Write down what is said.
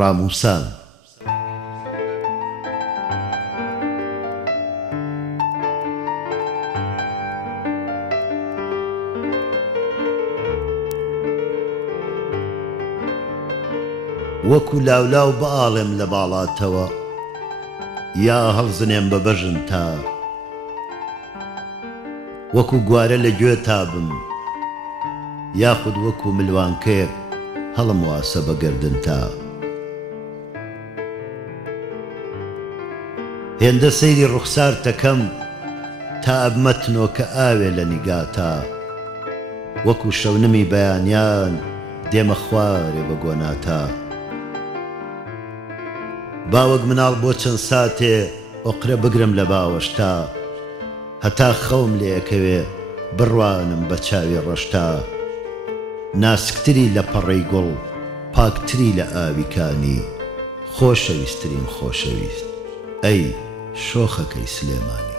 ڕاموسان. وەکو لاولاو بەئاڵێم لە باڵاتەوە، یا هەڵزنێم بە بەژن تا، وەکو گوارە لە گوێ تابم، یاخود وەکو ملوانکەیەک هەڵم واسە بە گردن تا. هێندە سەیری ڕوخسار تەکەم تا ئەبمە تنۆکە ئاوێ لە نیگاتا، وەکو شەونمی بەیانیان دێمە خوارێ بە گۆناتا. باوەک مناڵ بۆ چەند ساتێ ئۆقرە بگرم لە باوەشتا، هەتا خەوم لێەکەوێ بڕوانم بە چاوی ڕەشتا. ناسکتری لە پەڕەی گوڵ، پاکتری لە ئاویکانی، خۆشەویستترین خۆشەویست ئەی شۆخەکەی سلێمانی.